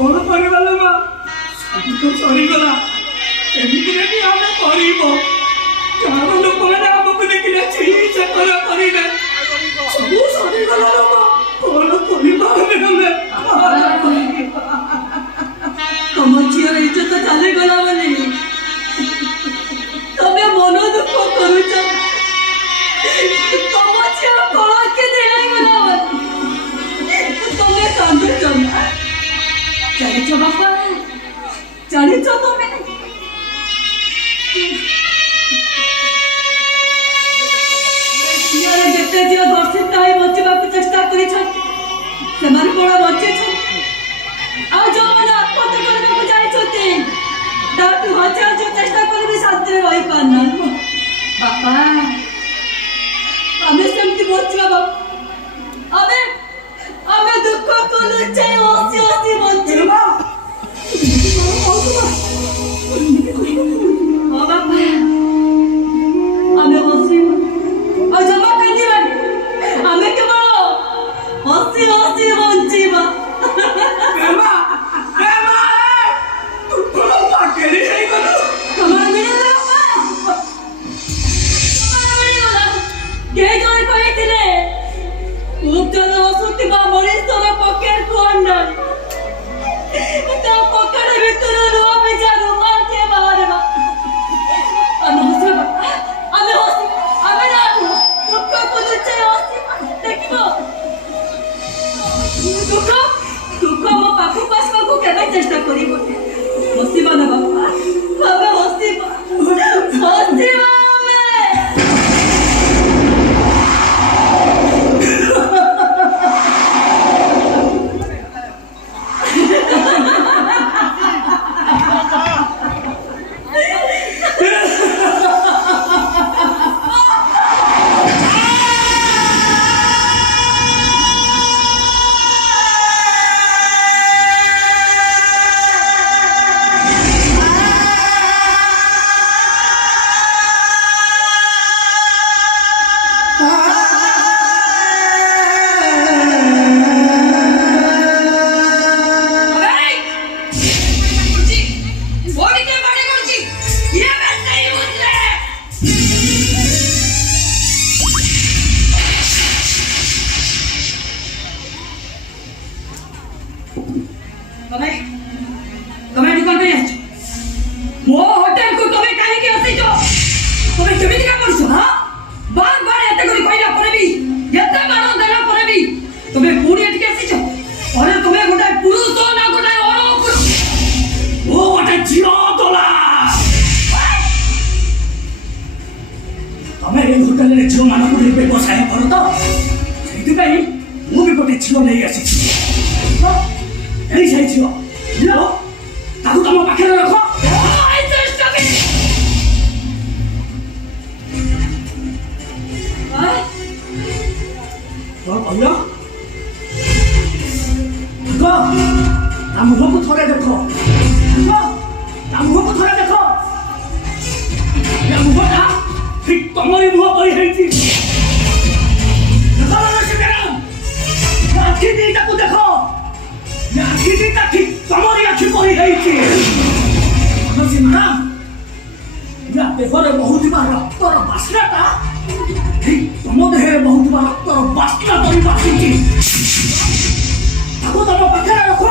कौन करवाला माँ सब तो सरीगला एमितिरे भी आमे करिबो गाँव लोक मैंने आमको देखिले छी चक्कर करिले सब सरीगला रे माँ कौन करबा हमें तुम झीर इज्जत चली गला बोली तमे मन दुख करूच तुम झीर कला के देई गला तमे कांदुच जानिच बापा जानिच तुमे जेते झील दर्शित होई बचिबा चेष्टा करिछन सेमान कोन बचिछन आ जो मन आत्महत्या करने को जाई छथि तातु हजार जो चेष्टा कर भी शांति रे रही पाना बापा हमें सेमति बचिबा बाप हमें दुख कोन चाहि हसी हसी बचिबा हां बापा हमें हसी और जमा करनी बानी हमें केवल हसी हसी बचिबा प्रेमा प्रेमा तू थोड़ा पाकेली है करो कमर मिले ना के जोर कहिथिले उतर असुति बा मरीज तोरा पकेट को अंडर ता पकेट भीतर रो बेचारो मार के बाहर बा हमें ना दुख को दुचे हसी देखिबो दुख मो पाखु पासबा को केबे चेष्टा करिबो हसीबा ना बाबा बाबा हसीबा कमे दुकान पे आछ मो होटल को तमे काहे के आसी जो तमे केमिति का करछ हां बार बार एते करी कइला परे भी एते मारो देला परे भी तमे पूरी एट के आसी जो अरे तमे गोटा पुरुष हो ना गोटा औरो पुरुष वो गोटे झील तोला तमे ए होटल रे झील मान को व्यवसाय करो तो सेति पई मु भी गोटे झील नै आसी हां एई sei झील लो ताकू तम पाखे रखो आई चेष्टा के तो भैया देखो ना मुह को थोड़े देखो देखो ना मुह को थोड़े देखो या मुह ना ठीक तुम्हारी मुह पई हैती देखो ना से बेरा आखी दीटा को देखो या आखी दीटा ठीक तुम्हारी आखी पई हैती नसी मैडम या पेपर बहुत बार रक्तर बास्नाटा ठीक तुम देहे बहुत बार रक्तर बास्ना करी बासिची ताको तम पाखे रखो।